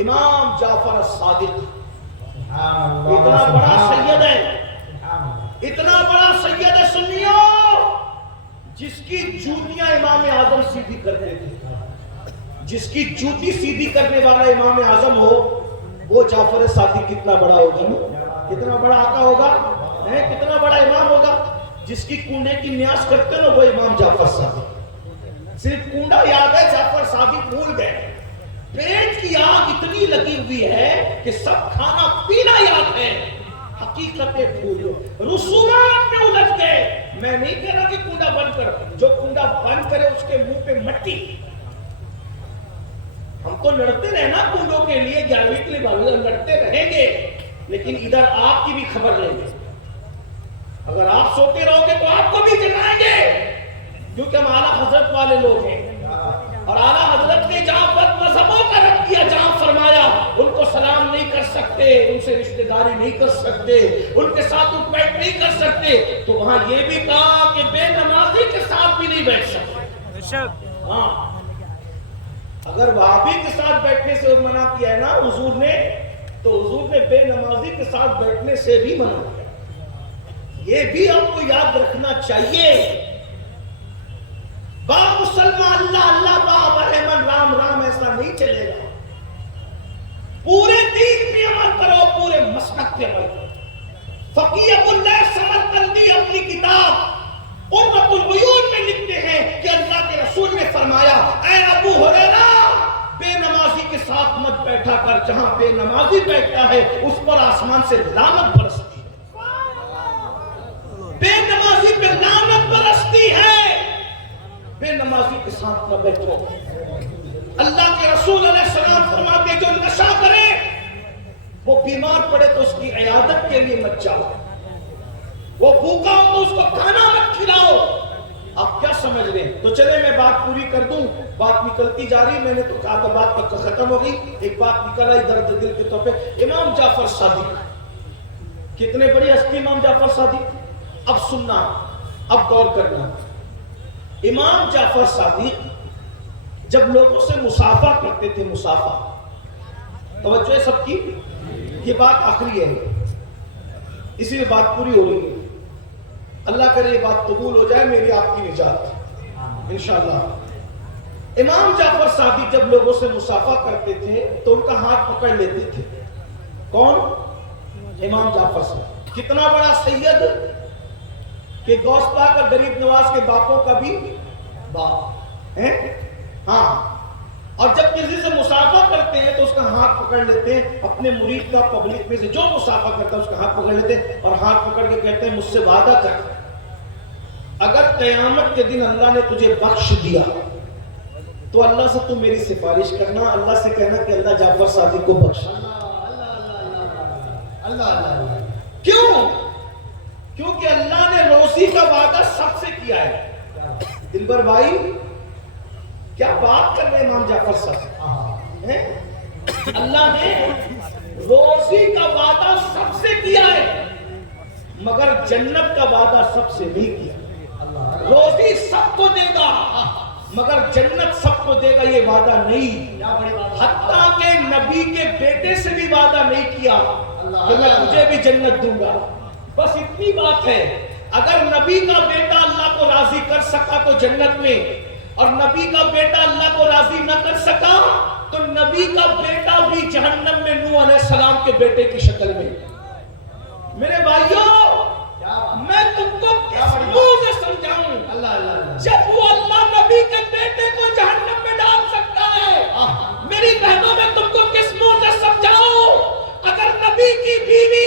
امام جعفر الصادق اتنا بڑا سید ہے، اتنا بڑا سید ہے سنیوں، جس کی جوتیاں امام اعظم سیدھی کرتے تھے، جس کی جوتی سیدھی کرنے والا امام اعظم ہو وہ جعفر صادق کتنا بڑا ہوگا نا، کتنا بڑا آقا ہوگا، کتنا بڑا امام ہوگا۔ جس کی کنڈے کی نیاز کرتے نا وہ امام جعفر صادق، صرف کنڈا یاد ہے، جعفر صادق بھول گئے۔ پیٹ کی آگ اتنی لگی ہوئی ہے کہ سب کھانا پینا یاد ہے، حقیقتیں بھول گئے، رسومات میں الجھ گئے۔ میں نہیں کہہ رہا کہ کنڈا بند کر، جو کنڈا بند کرے اس کے منہ پہ مٹی۔ ہم تو لڑتے رہے نا کنڈوں کے لیے، 11ویں کے لیے لڑتے رہیں گے، لیکن ادھر آپ کی بھی خبر لیں گے۔ اگر آپ سوتے رہو گے تو آپ کو بھی جگائیں گے، کیونکہ ہم اعلیٰ حضرت والے لوگ ہیں، اور اعلیٰ حضرت نے جہاں بد مذہبوں کا رد کیا، جہاں فرمایا ان کو سلام نہیں کر سکتے، ان سے رشتہ داری نہیں کر سکتے، ان کے ساتھ اٹھ بیٹھ نہیں کر سکتے، تو وہاں یہ بھی کہا کہ بے نمازی کے ساتھ بھی نہیں بیٹھ سکتے۔ ہاں، اگر وہابی کے ساتھ بیٹھنے سے منع کیا ہے نا حضور نے، تو حضور نے بے نمازی کے ساتھ بیٹھنے سے بھی منع کیا۔ یہ بھی آپ کو یاد رکھنا چاہیے۔ با مسلمان اللہ اللہ، با برحمن رام رام، ایسا نہیں چلے گا۔ پورے دین پہ عمل کرو، پورے مسلک پہ عمل کرو۔ فقیہ ابو اللیث سمرقندی اپنی کتاب قرۃ العیون میں لکھتے ہیں کہ اللہ کے رسول نے فرمایا، اے ابو ہریرہ، بے نمازی کے ساتھ مت بیٹھا کر، جہاں بے نمازی بیٹھتا ہے اس پر آسمان سے لعنت برستی ہے، بے نمازی پہ لعنت برستی ہے۔ بے نمازی کے ساتھ نہ بیٹھو۔ اللہ کے رسول علیہ السلام فرماتے جو نشہ کرے وہ بیمار پڑے تو اس کی عیادت کے لیے مت جاؤ، وہ بھوکا ہو تو اس کو کھانا مت کھلاؤ۔ آپ کیا سمجھ رہے ہیں؟ تو چلے میں بات پوری کر دوں، بات نکلتی جا رہی، میں نے تو کہا تھا بات تک ختم ہو گئی، ایک بات نکل آئی درد دل کے طور پہ۔ امام جعفر صادق کتنے بڑی ہستی، امام جعفر صادق۔ اب سننا، اب غور کرنا۔ امام جعفر صادق جب لوگوں سے مصافحہ کرتے تھے، مصافحہ، توجہ ہے سب کی، یہ بات آخری ہے، اسی میں بات پوری ہو رہی ہے۔ اللہ کرے یہ بات قبول ہو جائے، میری آپ کی نجات انشاءاللہ۔ امام جعفر صادق جب لوگوں سے مصافحہ کرتے تھے تو ان کا ہاتھ پکڑ لیتے تھے۔ کون؟ امام جعفر صادق۔ کتنا بڑا سید کہ غوث پاک اور غریب نواز کے باپوں کا بھی باپ ہے۔ ہاں، اور جب کسی سے مصافحہ کرتے ہیں تو اس کا ہاتھ پکڑ لیتے ہیں، اپنے مرید کا پبلک میں سے جو مصافحہ کرتا ہے اس کا ہاتھ پکڑ لیتے ہیں اور ہاتھ پکڑ کے کہتے ہیں مجھ سے وعدہ کر، اگر قیامت کے دن اللہ نے تجھے بخش دیا تو اللہ سے تم میری سفارش کرنا، اللہ سے کہنا کہ اللہ جعفر صادق کو بخش۔ کیوں؟ کیونکہ اللہ نے روزی کا وعدہ سب سے کیا ہے۔ دلبر بھائی کیا بات کر رہے ہیں امام جعفر صاحب، اللہ نے روزی کا وعدہ سب سے کیا ہے مگر جنت کا وعدہ سب سے نہیں کیا۔ روزی سب کو دے گا مگر جنت سب کو دے گا یہ وعدہ نہیں، حتیٰ کہ نبی کے بیٹے سے بھی وعدہ نہیں کیا کہ میں تجھے بھی جنت دوں گا۔ بس اتنی بات ہے، اگر نبی کا بیٹا اللہ کو راضی کر سکا تو جنت میں، اور نبی کا بیٹا اللہ کو راضی نہ کر سکا تو نبی کا بیٹا بھی جہنم میں نوح علیہ السلام کے بیٹے کی شکل میں۔ میرے بھائیوں، میں تم کو کس منہ سے سمجھاؤں؟ جب وہ اللہ نبی کے بیٹے کو جہنم میں ڈال سکتا ہے، میری بہنوں میں تم کو کس منہ سے سمجھاؤں؟ اگر نبی کی بیوی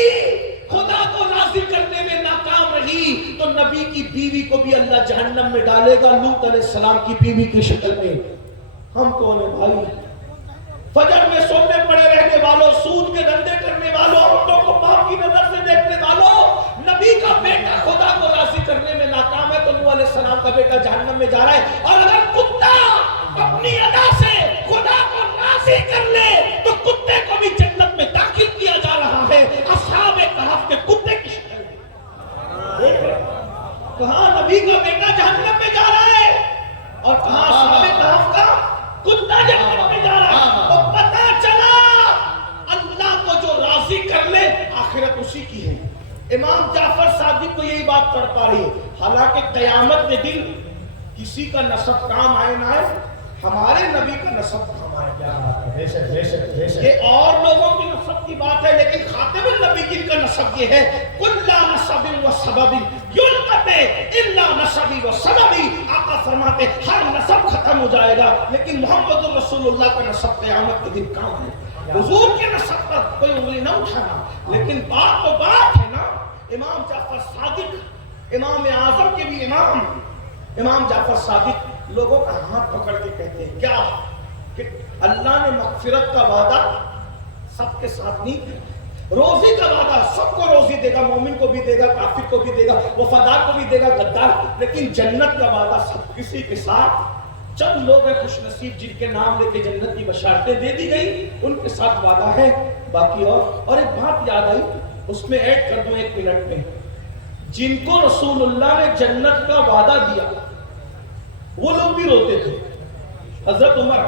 خدا کو راضی کرنے میں ناکام رہی تو نبی کی بیوی کو بھی اللہ جہنم میں ڈالے گا، لوط علیہ السلام کی بیوی کی شکل میں۔ ہم کون ہیں بھائی؟ فجر میں سونے پڑے رہنے والوں، سود کے دھندے کرنے والوں، عورتوں کو باپ کی نظر سے دیکھنے والوں، نبی کا بیٹا خدا کو راضی کرنے میں ناکام ہے تو نوح علیہ السلام کا بیٹا جہنم میں جا رہا ہے۔ اور اگر کتا اپنی ادا سے خدا کو راضی کر لے تو کتے کو بھی جنت میں داخل کیا جا رہا ہے، اصحاب کہف کے کتے کی شکل میں۔ کہاں نبی کا بیٹا جہنم میں جا رہا ہے اور کہاں اصحاب کہف کا کتا جہنم میں جا رہا ہے۔ تو پتہ چلا اسی کی ہیں. امام جعفر صادق کو یہی بات پڑ پا رہی ہے. حالانکہ قیامت کے دن کسی کا نسب کام آئے نہ آئے, ہمارے نبی کا نسب کام آئے. یہ اور لوگوں کی نسب کی بات ہے, لیکن خاتم النبیین کا نسب یہ ہے, کل نسب و سبب یلقط الا نسبی و سببی. آقا فرماتے ہر نسب ختم ہو جائے گا, لیکن محمد رسول اللہ کا نسب قیامت کے دن کام ہے. حضور کے نسب پر کوئی انگلی نہ اٹھانا, لیکن بات تو بات ہے نا. امام جعفر صادق, امام اعظم کے بھی امام, امام جعفر صادق لوگوں کا ہاتھ پکڑ کے کہتے ہیں کیا کہ اللہ نے مغفرت کا وعدہ سب کے ساتھ نہیں کیا. روزی کا وعدہ سب کو روزی دے گا, مومن کو بھی دے گا, کافر کو بھی دے گا, وفادار کو بھی دے گا, غدار. لیکن جنت کا وعدہ سب کسی کے ساتھ, چند لوگ ہیں خوش نصیب جن کے نام لے کے جنت کی بشارتیں دے دی گئی, ان کے ساتھ وعدہ ہے. باقی اور ایک بات یاد آئی, اس میں ایڈ کر دوں 1 منٹ میں. جن کو رسول اللہ نے جنت کا وعدہ دیا وہ لوگ بھی روتے تھے. حضرت عمر,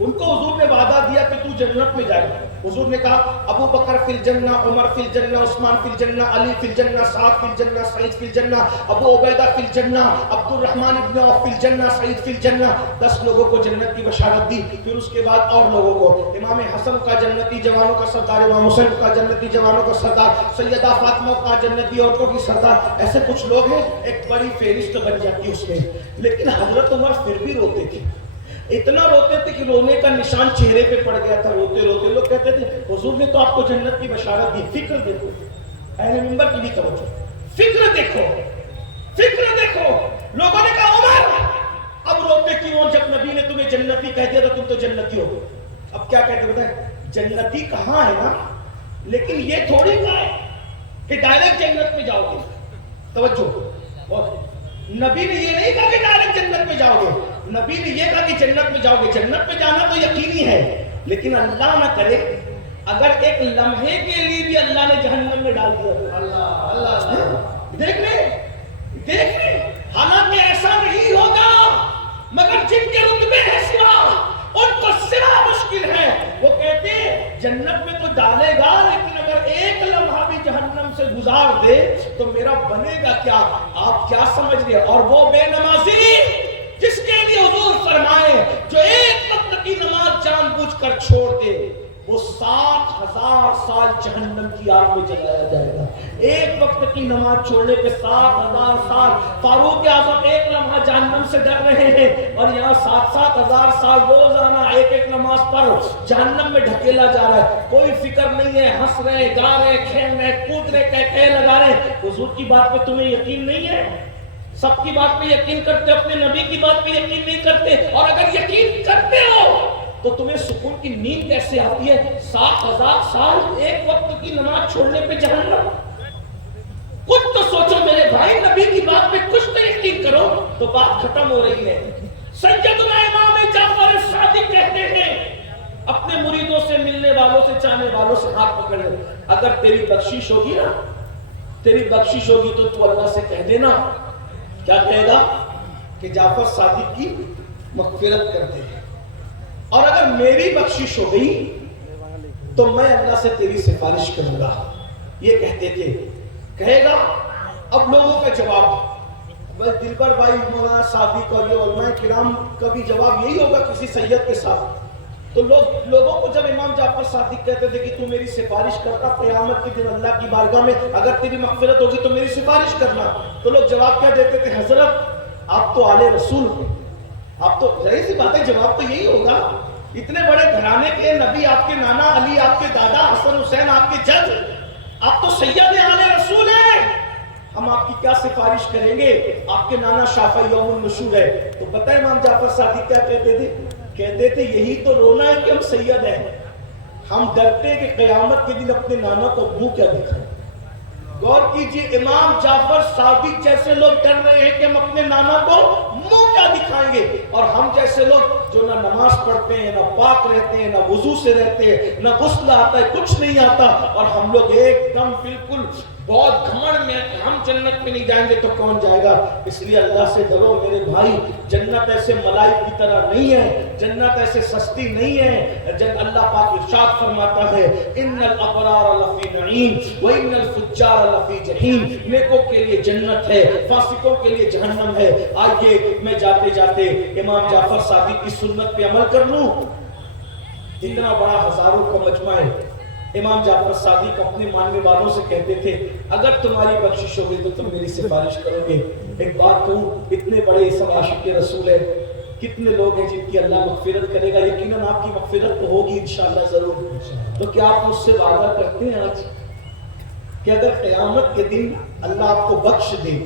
ان کو حضور نے وعدہ دیا کہ تو جنت میں جائے گا. حضور نے کہا ابو بکر فی الجنہ, عمر فی الجنہ, عثمان فی الجنہ, علی فی الجنہ, سعد فی الجنہ, سعید فی الجنہ, ابو عبیدہ فی الجنہ, عبد الرحمن ابن عوف فی الجنہ, سعید فی الجنہ. 10 لوگوں کو جنت کی بشارت دی. پھر اس کے بعد اور لوگوں کو, امام حسن کا جنتی جوانوں کا سردار, امام حسین کا جنتی جوانوں کا سردار, سیدہ فاطمہ کا جنتی عورتوں کی سردار. ایسے کچھ لوگ ہیں, ایک بڑی فہرست بن جاتی اس میں. لیکن حضرت عمر پھر بھی روتے تھے, اتنا روتے تھے کہ رونے کا نشان چہرے پہ پڑ گیا تھا. روتے روتے لوگ کہتے تھے حضور نے تو آپ کو جنت کی بشارت دی. فکر دیکھو, اہل منبر کی بھی توجہ, فکر دیکھو, فکر دیکھو. لوگوں نے کہا عمر اب روتے کیوں جب نبی نے تمہیں جنتی کہہ دیا تو تم تو جنتی ہو گئے. اب کیا کہتے بتائیں, جنتی کہاں ہے نا, لیکن یہ تھوڑی کہا ہے کہ ڈائریکٹ جنت میں جاؤ گے. توجہ, اور نبی نے یہ نہیں کہا کہ ڈائریکٹ جنت میں جاؤ گے. نبی نے یہ کہا کہ جنت میں جاؤ گے. جنت میں جانا تو یقینی ہے, لیکن اللہ نہ کرے اگر ایک لمحے کے لیے بھی اللہ نے جہنم میں ڈال دیا. اللہ دیکھ لیں, حالانکہ ایسا نہیں ہوگا, مگر جن کے رتبے ہیں سوا, ان کو سوا مشکل ہے. وہ کہتے ہیں جنت میں تو ڈالے گا, لیکن اگر ایک لمحہ بھی جہنم سے گزار دے تو میرا بنے گا کیا. آپ کیا سمجھ رہے ہیں. اور وہ بے نمازی جس کے لیے حضور فرمائے جو ایک وقت کی نماز جان بوجھ کر چھوڑ دے, وہ 7,000 سال جہنم کی آگ میں جلایا جائے گا. ایک وقت کی نماز چھوڑنے پہ 7,000 سال. فاروق اعظم ایک لمحہ جہنم سے ڈر رہے ہیں, اور یہاں 7,000 سال روزانہ ایک ایک نماز پر جہنم میں ڈھکیلا جا رہا ہے. کوئی فکر نہیں ہے, ہنس رہے, گا رہے, کھیل رہے, کود رہے, کہے لگا رہے. حضور کی بات پہ تمہیں یقین نہیں ہے. سب کی بات پہ یقین کرتے, اپنے نبی کی بات پہ یقین نہیں کرتے. اور اگر یقین کرتے ہو تو تمہیں سکون کی نیند کیسے آتی ہے. 7,000 سال ایک وقت کی نماز چھوڑنے پہ جہنم. کچھ تو سوچو میرے بھائی, نبی کی بات پہ کچھ تو یقین کرو تو بات ختم ہو رہی ہے. سیدنا امام جعفر صادق کہتے ہیں اپنے مریدوں سے, ملنے والوں سے, چاہنے والوں سے ہاتھ پکڑ لے. اگر تیری بخشش ہوگی نا, تیری بخشش ہوگی تو اللہ سے کہہ دینا. کیا کہے گا کہ جعفر صادق کی مغفرت کر دے. اور اگر میری بخشش ہو گئی تو میں اللہ سے تیری سفارش کروں گا. یہ کہتے تھے. کہے گا اب لوگوں کا جواب, بس دلبر بھائی مولانا صادق اور یہ علماء کرام کا بھی جواب یہی ہوگا کسی سید کے ساتھ. تو لوگوں کو جب امام جعفر صادق کہتے تھے کہ تو میری سفارش کرتا قیامت کے دن اللہ کی بارگاہ میں, اگر تیری مغفرت ہوگی تو میری سفارش کرنا, تو لوگ جواب کیا دیتے تھے, حضرت آپ تو آل رسول ہیں, آپ تو ظاہر سی بات ہے جواب تو یہی ہوگا, اتنے بڑے گھرانے کے نبی, آپ کے نانا علی, آپ کے دادا حسن حسین, آپ کے جد, آپ تو سید آل رسول ہیں, ہم آپ کی کیا سفارش کریں گے. آپ کے نانا شافعی یوم النشور ہے. تو پتہ ہے امام جعفر صادق کیا کہتے تھے, کہتے تھے یہی تو رونا ہے کہ ہم سید ہیں. ہم ڈرتے کہ قیامت کے دن اپنے نانا کو منہ کیا دکھائیں. غور کیجئے, امام جعفر صادق جیسے لوگ ڈر رہے ہیں کہ ہم اپنے نانا کو منہ کیا دکھائیں گے, اور ہم جیسے لوگ جو نہ نماز پڑھتے ہیں, نہ پاک رہتے ہیں, نہ وضو سے رہتے ہیں, نہ غسل آتا ہے, کچھ نہیں آتا, اور ہم لوگ ایک دم بالکل بہت گھمنڈ میں ہم جنت میں نہیں جائیں گے تو کون جائے گا؟ اس لیے اللہ سے ڈرو میرے بھائی، جنت ایسے ملائک کی طرح نہیں ہے، جنت ایسے سستی نہیں ہے۔ اللہ پاک ارشاد فرماتا ہے ان الابرار لفی نعیم وان الفجار لفی جحیم، نیکوں کے لیے جنت ہے، فاسقوں کے لیے جہنم ہے۔ آئیے میں جاتے جاتے امام جعفر صادق کی سنت پہ عمل کر لوں۔ اتنا بڑا ہزاروں کا مجمع ہے، امام جعفر صادق اپنے ماننے والوں سے کہتے تھے اگر تمہاری بخشش ہوگی تو تم میری سفارش کرو گے۔ ایک بات کہوں، اتنے بڑے سب عاشق رسول ہیں، کتنے لوگ ہیں جن کی اللہ مغفرت کرے گا؟ یقیناً آپ کی مغفرت تو ہوگی انشاءاللہ ضرور۔ تو کیا آپ مجھ سے وعدہ کرتے ہیں آج کہ اگر قیامت کے دن اللہ آپ کو بخش دے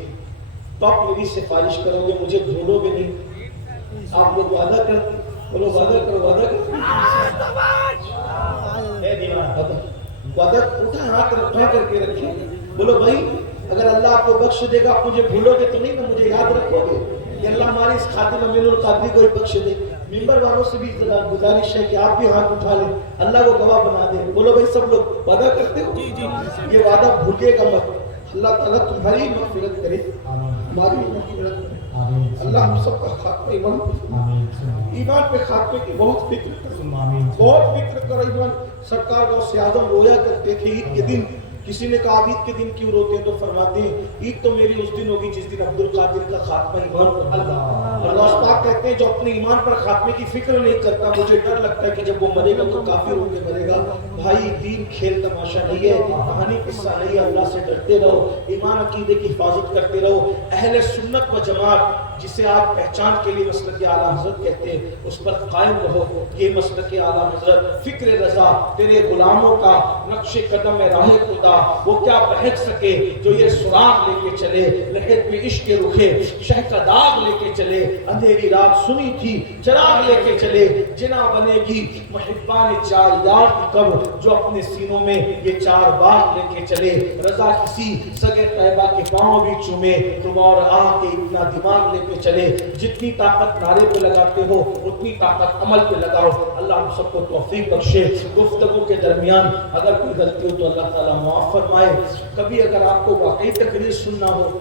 تو آپ میری سفارش کرو گے، مجھے بھولو گے نہیں؟ آپ لوگ وعدہ کرتے؟ بولو وعدہ کرو، وعدہ کرو۔ اے دیوان وعدہ اٹھا ہاتھ رکھا کر کے رکھیں، بولو بھائی اگر اللہ آپ کو بخش دے گا آپ مجھے بھولو گے تو نہیں نا، مجھے یاد رکھو گے کہ اللہ ہمارے اس خادم امین القادری کو بخش دے۔ ممبر والوں سے بھی گزارش ہے کہ آپ بھی ہاتھ اٹھا لیں، اللہ کو گواہ بنا دیں۔ بولو بھائی سب لوگ وعدہ کرتے ہو؟ یہ وعدہ بھولیے گا مت۔ اللہ تعالیٰ تمہاری مغفرت کرے، ہماری مغفرت کرے۔ اللہ ہم سب کا خاتمہ ایمان پہ خاتمے کی بہت فکر کرو، بہت فکر کرو ایمان۔ سرکار غوث اعظم رویا کرتے تھے عید کے دن۔ کسی نے کہا عید کے دن کیوں روتے ہیں؟ تو فرماتے ہیں عید تو میری اس دن ہوگی جس دن عبد القادر کا خاتمہ ایمان پر ہوگا۔ اور غوث پاک کہتے ہیں جو اپنے ایمان پر خاتمے کی فکر نہیں کرتا مجھے ڈر لگتا ہے کہ جب وہ مرے گا تو کافر ہو کے مرے گا۔ بھائی دین کھیل تماشا نہیں ہے، کہانی قصہ نہیں ہے۔ اللہ سے ڈرتے رہو، ایمان عقیدے کی حفاظت کرتے رہو۔ اہل سنت و جماعت جسے آپ پہچان کے لیے مسلک اعلیٰ حضرت کہتے ہیں اس پر قائم رہو۔ یہ مسلک اعلیٰ حضرت فکر رضا تیرے غلاموں کا نقش قدم راہ خدا، وہ کیا بہک سکے جو یہ سراغ لے کے چلے، لہر پہ عشق رخے شہ کا داغ لے کے چلے، اندھیری رات سنی تھی چراغ لے کے چلے، جنا بنے گی محبان چار یار کی قبر جو اپنے سینوں میں یہ چار باغ لے کے چلے۔ رضا کسی سگے طیبہ کے پاؤں بھی چومے تم اور آہ کے اتنا دماغ لے کے چلے۔ جتنی طاقت نعرے پہ لگاتے ہو اتنی طاقت عمل پہ لگاؤ۔ اللہ ہم سب کو توفیق بخشے۔ گفتگو کے درمیان اگر کوئی غلطی ہو تو اللہ تعالیٰ معاف فرمائے۔ کبھی اگر آپ کو واقعی تقریر سننا ہو